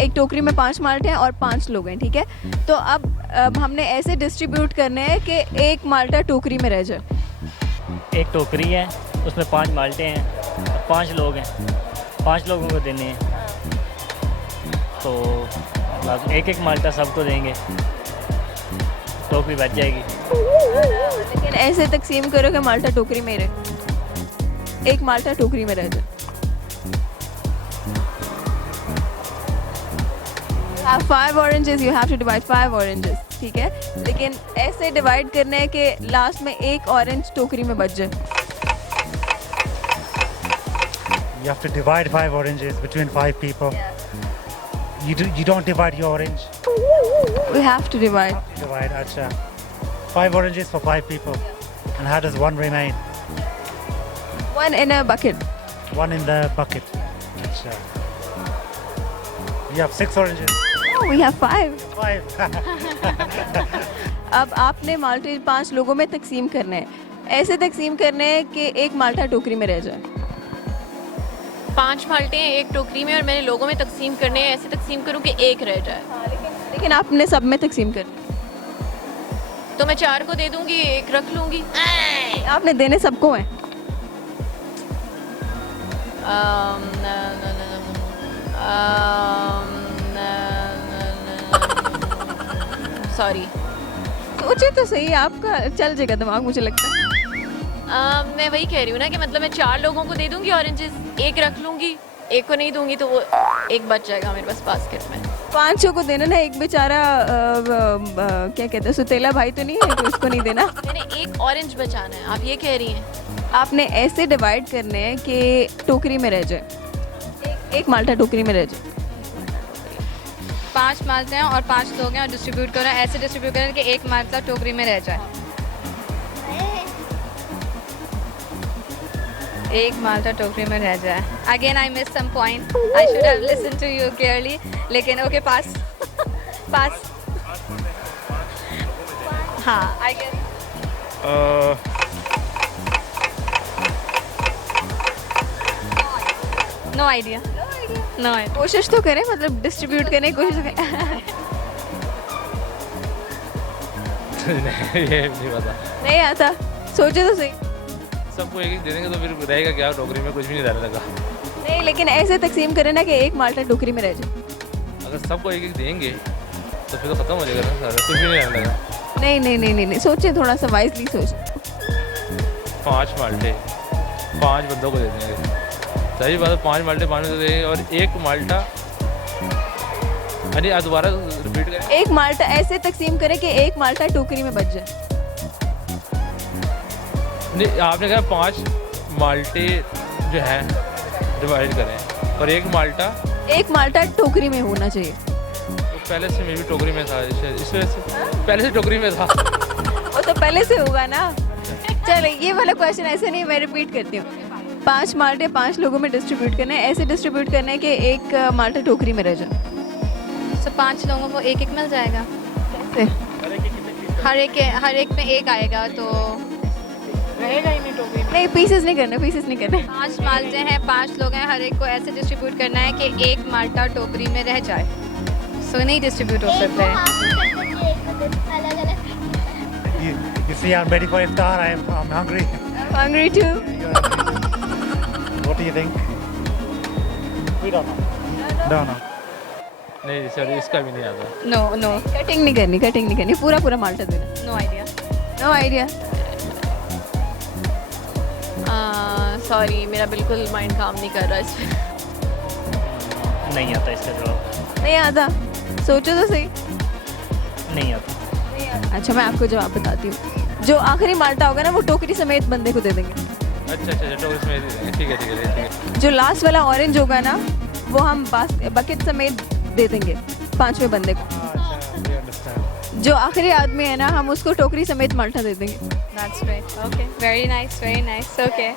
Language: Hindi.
एक टोकरी में 5 माल्टे हैं और 5 लोग हैं, ठीक है। तो अब हमने ऐसे डिस्ट्रीब्यूट करने हैं कि एक माल्टा टोकरी में रह जाए। एक टोकरी है, उसमें 5 माल्टे हैं और 5 लोग हैं, 5 लोगों को देने हैं, तो एक एक माल्टा सबको देंगे, टोकरी बच जाएगी। लेकिन ऐसे तकसीम करो कि माल्टा टोकरी में ही रहे, एक माल्टा टोकरी में रह जाए। have 5 oranges, you have to divide 5 oranges, ठीक है। लेकिन ऐसे डिवाइड करने है कि लास्ट में एक ऑरेंज टोकरी में बच जाए। You have to divide 5 oranges between 5 people. You don't divide your orange. We have to divide. Divide, acha. 5 oranges for 5 people. And how does one remain? One in a bucket. One in the bucket. Acha. You have 6 oranges. No, we have 5. 5. अब आपने माल्टे 5 लोगों में तकसीम करने हैं, ऐसे तकसीम करने हैं कि एक माल्टा टोकरी में रह जाए। 5 माल्टे हैं एक टोकरी में और मैंने लोगों में तकसीम करने हैं, ऐसे तकसीम करूं कि एक रह जाए। लेकिन आपने सब में तकसीम करनी है। तो मैं 4 को दे दूंगी, एक रख लूंगी। आपने देने सबको हैं। सॉरी, सोचे तो सही, आपका चल जाएगा दिमाग मुझे लगता है। मैं वही कह रही हूँ ना कि मतलब मैं 4 लोगों को दे दूंगी ऑरेंजेस, एक रख लूंगी, एक को नहीं दूंगी तो वो एक बच जाएगा मेरे पास बास्केट में। 5 को देना ना, एक बेचारा क्या कहते हैं सुतेला भाई तो नहीं है कि उसको नहीं देना। मैंने एक ऑरेंज बचाना है, आप ये कह रही हैं। आपने ऐसे डिवाइड करने हैं कि टोकरी में रह जाए, एक माल्टा टोकरी में रह जाए। 5 माल्टे हैं और 5 लोग हैं और डिस्ट्रीब्यूट करो, ऐसे डिस्ट्रीब्यूट करें कि एक माल्टा टोकरी में रह जाए। एक माल्टा टोकरी में रह जाए। Again I miss some point, I should have listen to you clearly, लेकिन ओके पास पास। हाँ I guess no idea, no idea. कोशिश तो करें, मतलब डिस्ट्रीब्यूट करने की कोशिश तो करें। ये नहीं पता, नहीं आता, सोचे तो सही। सबको एक एक दे देंगे तो फिर रहेगा क्या, टोकरी में कुछ भी नहीं रहने लगा। नहीं, लेकिन ऐसे तकसीम करें ना कि एक माल्टा टोकरी में रह जाए। अगर सबको एक एक देंगे तो फिर तो खत्म हो जाएगा ना सारा, कुछ भी नहीं रहने लगा। नहीं नहीं नहीं नहीं, नहीं। सोचे थोड़ा सा वाइजली सोच। 5 माल्टे 5 बंदों को दे देंगे, सही बात है। 5 माल्टे 5 को देंगे और एक माल्टा, अरे दोबारा रिपीट करें। एक माल्टा ऐसे तकसीम करें कि एक माल्टा टोकरी में बच जाए। नहीं, आपने कहा 5 माल्टे जो है डिवाइड करें और एक माल्टा टोकरी में होना चाहिए। तो पहले से मैं भी टोकरी में था, इस वजह से पहले से टोकरी में था। वो तो पहले से होगा ना। चलो ये वाला क्वेश्चन ऐसे नहीं, मैं रिपीट करती हूँ। 5 माल्टे 5 लोगों में डिस्ट्रीब्यूट करने हैं, ऐसे डिस्ट्रीब्यूट करने हैं कि एक माल्टा टोकरी में रह जाए। तो 5 लोगों को एक एक मिल जाएगा। कैसे? हर एक में एक आएगा तो रहेगा ही नहीं टोकरी में। नहीं, पीसेस नहीं करने। 5 माल्टे हैं, 5 लोग हैं, हर एक को ऐसे डिस्ट्रीब्यूट करना है कि एक माल्टा टोकरी में रह जाए। सो नहीं डिस्ट्रीब्यूट हो सकता है। You see, I'm ready for iftar. I'm hungry. Hungry too. What do you think? We don't know. Don't know. नहीं सर, इसका भी नहीं आता। नो कटिंग नहीं करनी, पूरा माल्टा देना। No idea. No idea. Sorry, मेरा बिल्कुल माइंड काम नहीं कर रहा इस पे। नहीं आता इसका जवाब, नहीं आता, सोचो तो सही। नहीं आता। अच्छा मैं आपको जवाब बताती हूँ। जो आखिरी माल्टा होगा ना वो टोकरी समेत बंदे को दे देंगे। अच्छा टोकरी में दे देंगे, ठीक है। जो लास्ट वाला ऑरेंज होगा ना वो हम बकेट समेत दे देंगे 5वें बंदे को। We understand. जो आखिरी आदमी है ना हम उसको टोकरी समेत माल्टा दे देंगे। That's great. Okay. Very nice. Okay.